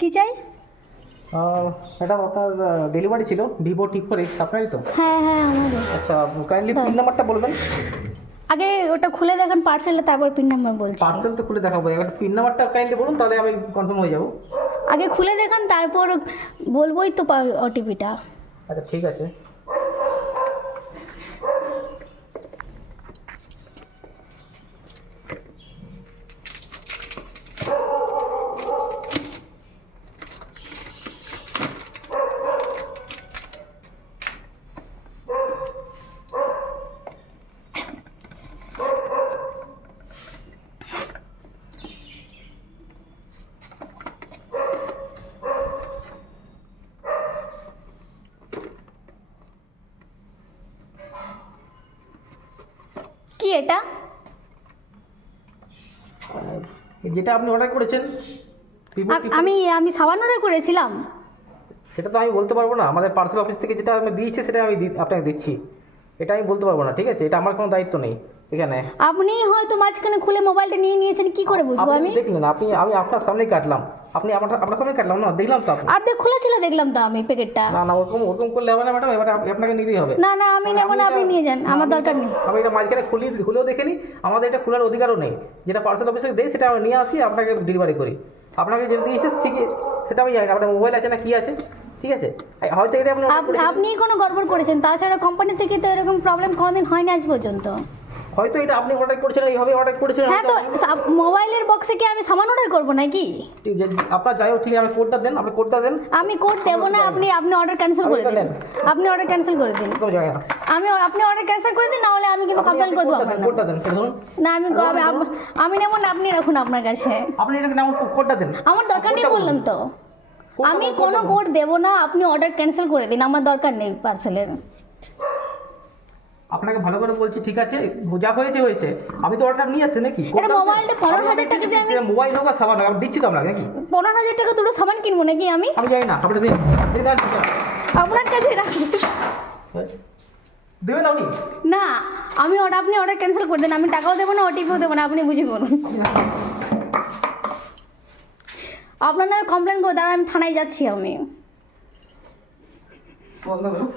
কি চাই? ম্যাডাম আপনার ডেলিভারি ছিল ভিভো T4X আপনারই তো? হ্যাঁ হ্যাঁ আমাদের। আচ্ছা কাইন্ডলি পিন নাম্বারটা বলবেন। আগে ওটা খুলে দেখেন পার্সেলটা, তারপর পিন নাম্বার বলছি। পার্সেল তো খুলে দেখাবো, একটা পিন নাম্বারটা কাইন্ডলি বলুন তাহলে আমি কনফার্ম হয়ে যাবো। আগে খুলে দেখান তারপর বলবোই তো ওটিপিটা। আচ্ছা ঠিক আছে। কি এটা? যেটা আপনি অর্ডার করেছেন ভিভো আমি সাবান অর্ডার করেছিলাম। সেটা তো আমি বলতে পারবো না, আমাদের পার্সেল অফিস থেকে যেটা আমি দিয়েছি সেটা আমি আপনাকে দিচ্ছি, এটা আমি বলতে পারবো না, ঠিক আছে? এটা আমার কোনো দায়িত্ব নেই এখানে। আপনি হয়তো মাঝখানে খুলে মোবাইলটা নিয়ে নিয়েছেন, কি করে বুঝবো আমি? দেখলেন আমি আপনার সামনেই কাটলাম, আপনার সামনে কাটলাম না, দেখলাম তো আপনি। আর খুলে ছিল দেখলাম তো আমি প্যাকেটটা। না ওরকম করলে হবে না ম্যাডাম, এবার আপনাকে নিতেই হবে। না না আমি নেবো না, আপনি নিয়ে যান, আমার দরকার নেই। আমি এটা মাঝখানে খুলেও দেখিনি, আমাদের এটা খোলার অধিকারও নেই। যেটা পার্সেল অফিসে দেয় সেটা আমি নিয়ে আসি, আপনাকে ডেলিভারি করি। আপনাকে যেটা দিয়েছে ঠিকই, সেটা আমি জানি না আপনার মোবাইল আছে না কি আছে, ঠিক আছে? হয়তো এটা আপনি কোনো গড়বড় করেছেন, তাছাড়া কোম্পানি থেকে তো এরকম প্রবলেম কোনোদিন হয়নি আজ পর্যন্ত। হয়তো এটা আপনি অর্ডার করেছিলেন, এইভাবে অর্ডার করেছিলেন। হ্যাঁ তো মোবাইলের বক্সে কি আমি সামান অর্ডার করবো নাকি? ঠিক আছে আপনার যাই হোক, ঠিক আছে আপনি কোডটা দেন, আপনি কোডটা দেন। আমি কোড দেবো না, আপনি অর্ডার ক্যান্সেল করে দিন। আপনি অর্ডার ক্যান্সেল করে দিন। আপনি অর্ডার ক্যান্সেল করে দিন, না হলে আমি কিন্তু কমপ্লেন করে দেবো আপনার। কোডটা দেন ধরুন। না আমি নেবো না, আপনি রাখুন আপনার কাছে। আপনি এটা নাম কোডটা দেন। আমার দরকার নেই বললাম তো, আমি কোনো কোড দেবো না, আপনি অর্ডার ক্যান্সেল করে দিন, আমার দরকার নেই পার্সেলের। আপনাকে ভালো করে বলছি, ঠিক আছে? যা হয়েছে হয়েছে, আমি তো অর্ডার নিয়ে আসছি নাকি? এটা মোবাইলটা 15,000 টাকা দিয়ে আমি মোবাইল হোক আর সাবান হোক আমি দিচ্ছি তো আপনাকে নাকি? 15,000 টাকা দুটো সামান কিনবো নাকি আমি? জানি না, আপনি দিন আপনার কাছে রাখুন। দেবেন আপনি? না আপনি অর্ডার ক্যান্সেল করে দেন, আমি টাকাও দেবো না, ওটিপিও দেবো না, আপনি বুঝে করুন। আপনার নামে কমপ্লেন করে দাঁড়ান, আমি থানায় যাচ্ছি আমি। বন্ধ করুন।